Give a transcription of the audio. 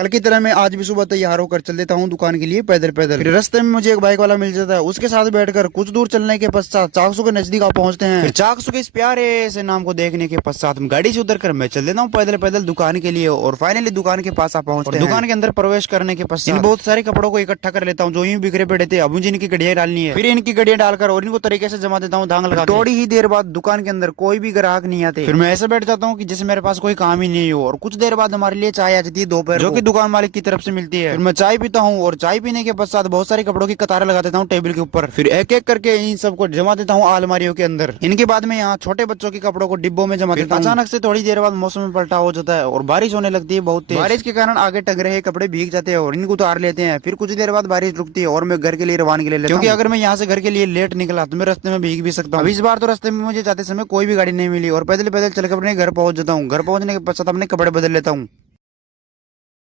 कल की तरह मैं आज भी सुबह तैयार होकर चल देता हूँ दुकान के लिए पैदल पैदल। फिर रास्ते में मुझे एक बाइक वाला मिल जाता है, उसके साथ बैठकर कुछ दूर चलने के पश्चात चाकसू के नजदीक आप पहुंचते हैं। फिर चाकसू के इस प्यारे से नाम को देखने के पश्चात गाड़ी से उतर कर मैं चल देता हूँ पैदल पैदल दुकान के लिए और फाइनली दुकान के पास आप पहुंचते हैं। दुकान के अंदर प्रवेश करने के पश्चात इन बहुत सारे कपड़ों को इकट्ठा कर लेता हूँ जो यूं बिखरे पड़े थे। अब मुझे इनकी गड्डियां डालनी है। फिर इनकी गड्डियां डालकर और इनको तरीके से जमा देता हूँ धांग लगा। थोड़ी ही देर बाद दुकान के अंदर कोई भी ग्राहक नहीं आते। फिर मैं ऐसे बैठ जाता हूँ कि जैसे मेरे पास कोई काम ही नहीं हो। और कुछ देर बाद हमारे लिए चाय आ जाती है दोपहर, जो कि दुकान मालिक की तरफ से मिलती है। फिर मैं चाय पीता हूँ और चाय पीने के पश्चात बहुत सारे कपड़ों की कतारें लगा देता हूँ टेबल के ऊपर। फिर एक एक करके इन सबको जमा देता हूँ अलमारियों के अंदर। इनके बाद में यहाँ छोटे बच्चों के कपड़ों को डिब्बों में जमा देता हूँ। अचानक से थोड़ी देर बाद मौसम में पलटा हो जाता है और बारिश होने लगती है बहुत तेज। बारिश के कारण आगे टंग रहे कपड़े भीग जाते हैं और इनको उतार लेते हैं। फिर कुछ देर बाद बारिश रुकती है और मैं घर के लिए रवानगी ले लेता हूँ, क्योंकि अगर मैं यहाँ से घर के लिए लेट निकला तो मैं रास्ते में भीग भी सकता हूँ। इस बार तो रास्ते में मुझे जाते समय कोई भी गाड़ी नहीं मिली और पैदल पैदल चलकर अपने घर पहुंच जाता हूँ। घर पहुंचने के पश्चात अपने कपड़े बदल लेता हूँ।